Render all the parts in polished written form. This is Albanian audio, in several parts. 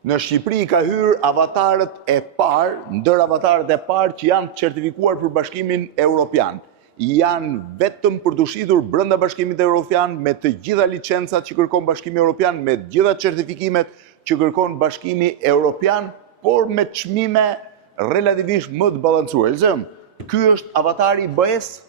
Në Shqipëri ka hyrë avatarët e parë, ndër avatarët e parë që janë certifikuar për Bashkimin Evropian. Janë vetëm përdushitur brenda Bashkimit Evropian me të gjitha licencat që kërkon Bashkimi Evropian, me të gjitha certifikimet që kërkon Bashkimi Evropian, por me çmime relativisht më të balancuar. Elzëm, ky është avatari i BE-s?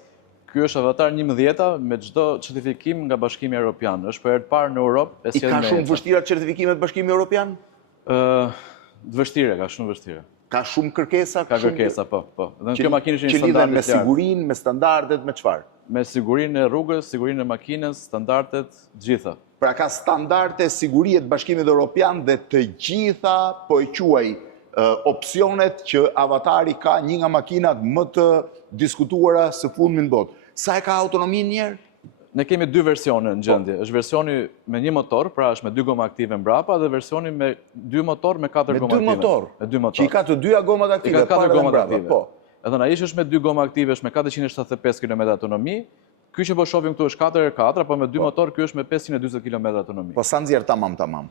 Ky është avatar 11 me çdo certifikim nga Bashkimi Evropian. Është për herë të parë në Europë. I ka shumë vështira certifikimet Bashkimi Evropian? Vështire, ka shumë vështire. Ka shumë kërkesa? Ka kërkesa, po. Dhe në kjo makinë është një që lidhen me sigurinë, me standardet, me çfarë? Me sigurinë e rrugës, sigurinë e makinës, standardet, gjitha. Pra ka standarde sigurie të Bashkimit Evropian dhe të gjitha, po e quaj, opsionet që avatari ka, një nga makinat më të diskutuara së fundmi në botë. Sa e ka autonomi njerë? Ne kemi dy versione në gjendje. Është versioni me një motor, pra është me 2 goma aktive mbrapa, dhe versioni me 2 motor me 4 goma aktive. Me 2 motor? Me 2 motor. Që i ka të dyja gomat aktive, para dhe mbrapa. Po. Edhe na është me 2 goma aktive, është me 475 km autonomi. Ky që po shohim këtu është 4x4, po me 2 motor ky është me 540 km autonomi. Po sa nxjerr tamam.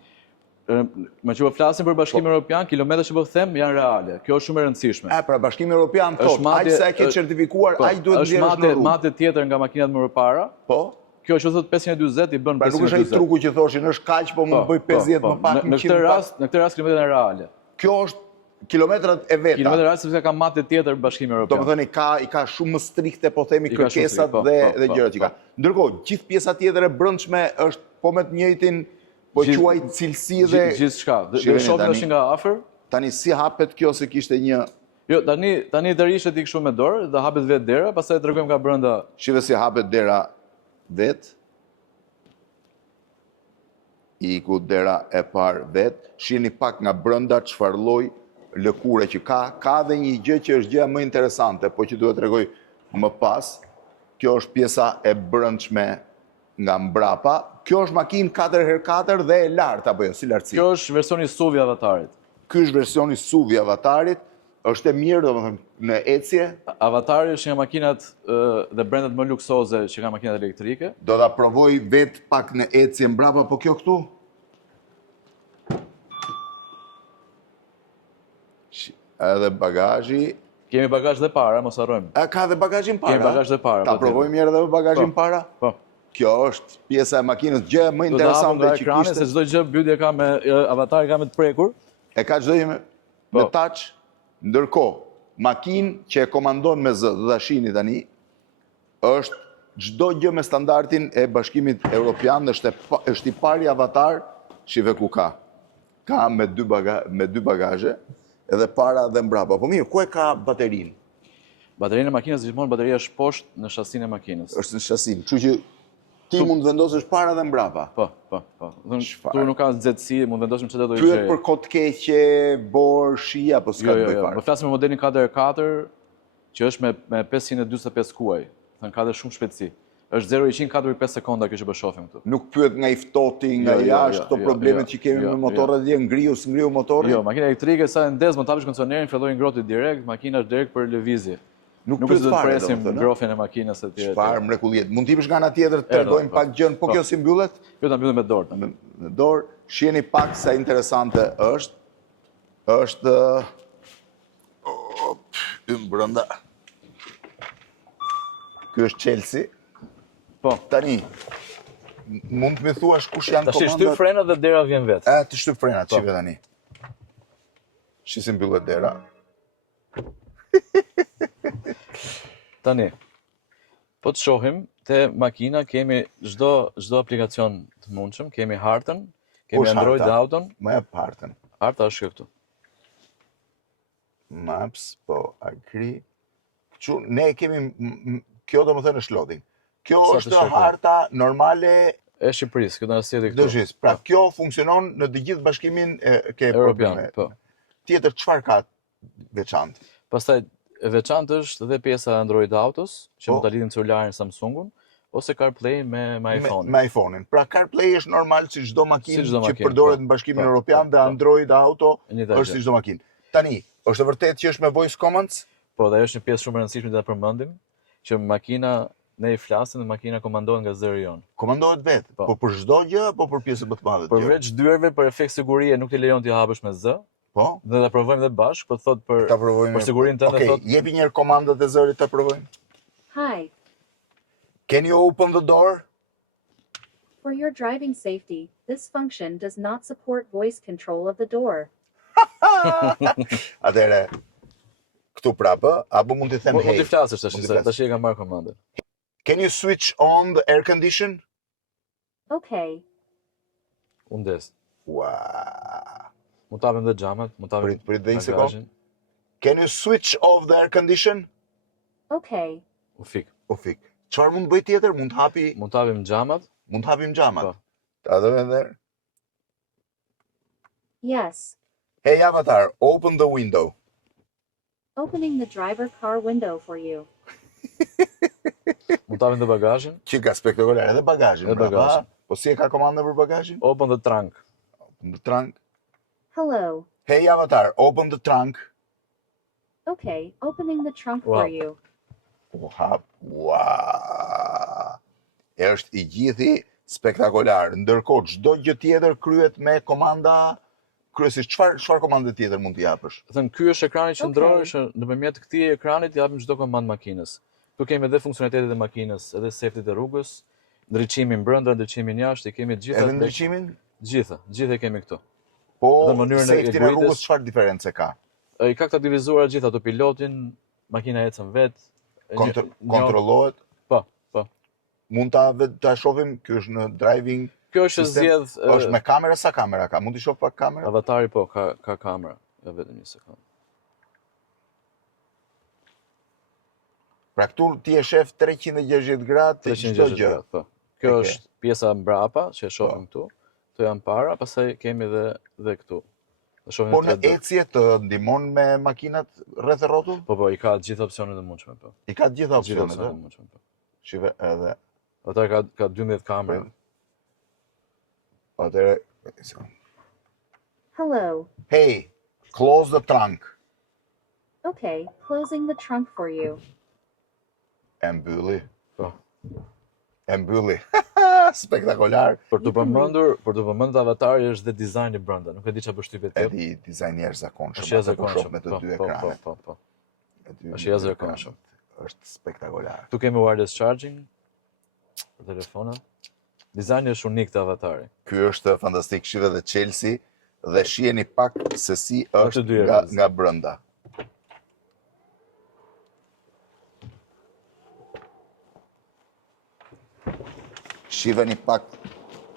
Me që po flasim për Bashkimin Evropian, kilometrat që po them janë reale. Kjo është shumë e rëndësishme. Pra Bashkimi Evropian thot, aq sa e ke certifikuar, aq duhet nxjerrësh në rrugë. Është mate tjetër nga makinat më përpara. Po. Kjo që thot 540 i bën 540. Pra nuk është ai truku që thoshin është kaq, po më bëj 50 më pak. Në këtë rast kilometrat janë reale. Kjo është kilometrat e veta. Kilometrat reale sepse ka mate tjetër Bashkimi Evropian. Domethënë i ka shumë më strikte, po themi, kërkesat dhe gjërat që ka. Ndërkohë, gjithë pjesa tjetër e brendshme është po me të njëjtin, po quaj cilësi dhe gjithçka. Dhe shohim tash nga afër. Tani si hapet kjo se kishte një. Jo, tani dërishet i kështu me dorë, dhe hapet vetë dera, pastaj e tregojmë nga brenda. Shive si hapet dera vet. Iku dera e parë vet. Shihni pak nga brenda çfarë lloj lëkure që ka. Ka dhe një gjë që është gjëja më interesante, po që duhet t'rregoj më pas. Kjo është pjesa e brendshme nga mbrapa. Kjo është makinë 4x4 dhe e lartë, apo jo, si lartësi? Kjo është versioni SUV i avatarit. Ky është versioni SUV i avatarit. Është e mirë, domethënë, në ecje. Avatari është nga makinat dhe brendat më luksoze që nga makinat elektrike. Do ta provoj vetë pak në ecje mbrapa, po kjo këtu. Edhe bagazhi. Kemi bagazh dhe para, mos harrojmë. Ka dhe bagazhin para? Kemi bagazh dhe para. Ta provojmë mirë edhe bagazhin para? Po. Kjo është pjesa e makinës gjë më interesante që kishte. Se çdo gjë mbyllje ka me avatari ka me të prekur. E ka çdo gjë me touch. Ndërkohë, makinë që e komandon me zë, do ta shihni tani, është çdo gjë me standardin e Bashkimit Evropian, është i pari avatar, shive ku ka. Ka me dy bagazhe, edhe para dhe mbrapa. Po mirë, ku e ka baterinë? Baterinë e makinës gjithmonë bateria është poshtë në shasinë e makinës. Është në shasinë, kështu që ti mund vendosësh para dhe mbrapa. Po. Tu nuk ka nxehtësi, mund vendosim çdo lloj gjëje. Pyet për kot keqe, bor, shi apo s'ka të bëj fare. Po flasim me modelin 4x4 që është me 545 kuaj. Thënë ka dhe shumë shpejtësi. Është 0-100 4,5 sekonda kjo që po shohim këtu. Nuk pyet nga i ftohti, nga jashtë, këto problemet që kemi me motorrat dhe ngriu s'ngriu motori. Jo, makina elektrike sa e ndez mund ta hapish kondicionerin, filloi ngrohti direkt, makina është direkt për lëvizje. Nuk pyet fare, presim ngrohjen e makinës së tjetër. Çfarë mrekulliet. Mund t'ipish nga ana tjetër, tregojmë pak gjën, po kjo si mbyllet? Kjo ta mbyllim me dorë. Me dorë, shihni pak sa interesante është. Është brenda. Ky është Chelsea. Po. Tani, mund të më thuash kush janë komandat? Tash shtyp frenat dhe dera vjen vetë. Të shtyp frenat, çive tani. Si mbyllet dera. Tani, po të shohim, te makina kemi çdo aplikacion të mundshëm, kemi hartën, kemi Android Auton. Më jep hartën. Harta është këtu. Maps, po, Agri. Ne kemi, kjo do më thënë është loading. Kjo është harta normale e Shqipërisë, këtë rastje këtu. Pra, kjo funksionon në të gjithë bashkimin ke Evropian, po. Tjetër, çfarë ka veçantë? Pastaj e veçantë është dhe pjesa Android Autos, që mund ta lidhim celularin Samsungun, ose CarPlay me iPhone-in. Me iPhone-in. Pra CarPlay është normal si çdo makinë që përdoret në Bashkimin Evropian dhe Android Auto është si çdo makinë. Tani, është vërtet që është me voice commands? Po, dhe është një pjesë shumë e rëndësishme ta përmendim, që makina ne i flasim dhe makina komandohet nga zëri jonë. Komandohet vetë, po për çdo gjë apo për pjesën më të madhe të gjë? Përveç dyerve për efekt sigurie nuk të lejon t'i hapësh me zë. Po? Dhe ta provojmë dhe bashkë, po thot për Ta provojmë. për sigurinë tënde thot. Okej, jepi një herë komandat e zërit ta provojmë. Hi. Can you open the door? For your driving safety, this function does not support voice control of the door. Atëre, këtu prapë, apo mund të them Mund hey. t'i flasësh tash, Mund t'i se flasësh. tash e kam marrë komandën. Can you switch on the air condition? Okay. Oh. Unë des. Ua. Mund t'apim dhe xhamat, mund t'apim Prit dhe një sekond. bagazhin. Can you switch off the air condition? Okay. U fik. O fik. Çfarë mund bëj tjetër? Mund hapi, Mund t'apim xhamat. mund hapim xhamat. Po. Ta do edhe. Yes. Hey Avatar, open the window. Opening the driver car window for you. Mund t'apim dhe bagazhin. Që ka spektakolar edhe bagazhin. Edhe brava. bagazhin. Po si e ka komanda për bagazhin? Open the trunk. Open the trunk. Hello. Hey Avatar, open the trunk. Okay, opening the trunk Wow. for you. U hap. Ua. Është i gjithi spektakolar. Ndërkohë çdo gjë tjetër kryhet me komanda kryesisht çfarë komande tjetër mund t'i japësh? Thënë, ky është ekrani qendror Okay. që nëpërmjet këtij ekranit japim çdo komandë makinës. Tu kemi edhe funksionalitetet e makinës, edhe safety të rrugës, ndriçimin brenda, ndriçimin jashtë, i kemi të gjitha. Edhe ndriçimin? Gjithë e kemi këtu. Po, Dhe mënyrën e safety në guidës. rrugës çfarë diferencë ka? I ka këta divizuara gjithë autopilotin, makina ecën vet. Kontrollohet? Po, po. Mund ta shohim, ky është në driving. Kjo është Sistem, zgjedh është me kamera, sa kamera ka? Mund t'i shoh pak kamera? avatari, po, ka kamera. Ja vetëm një sekond. Pra këtu ti e shef 360 gradë të çdo 360 gjë. gradë, po. Kjo Eke. është pjesa mbrapa që e shohim këtu. Këto janë para, pastaj kemi dhe këtu. Ne shohim Po në në 3D. ecje të ndihmon me makinat rreth rrotull? Po, i ka të gjitha opsionet e mundshme, po. I ka të gjitha Të gjitha opsionet, opsionet e ë? mundshme, po. Shive edhe Ata ka 12 kamera. atëre. Hello. Hey, close the trunk. Okay, closing the trunk for you. E mbylli. Po. E mbylli. Spektakolar. Për të përmendur avatari është dhe dizajni brenda. Nuk e di çfarë përshtypje të. Edhe dizajni i jashtëzakonshëm. Është atë po shoh jashtëzakonshëm me të po, dy po, ekranet. po. Me dy Është jashtëzakonshëm. ekranet. Është spektakolar. Tu kemi wireless charging për telefonat. Dizajni është unik të avatari. Ky është fantastik, shive dhe Chelsea dhe shiheni pak se si është dy erëz. nga brenda. Shiheni pak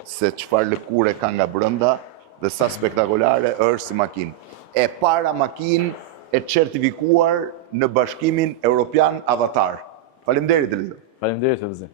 se çfarë lëkure ka nga brenda dhe sa spektakolare është si makinë. E para makinë e certifikuar në Bashkimin Evropian Avatar. Faleminderit Eliza. Faleminderit Elzi.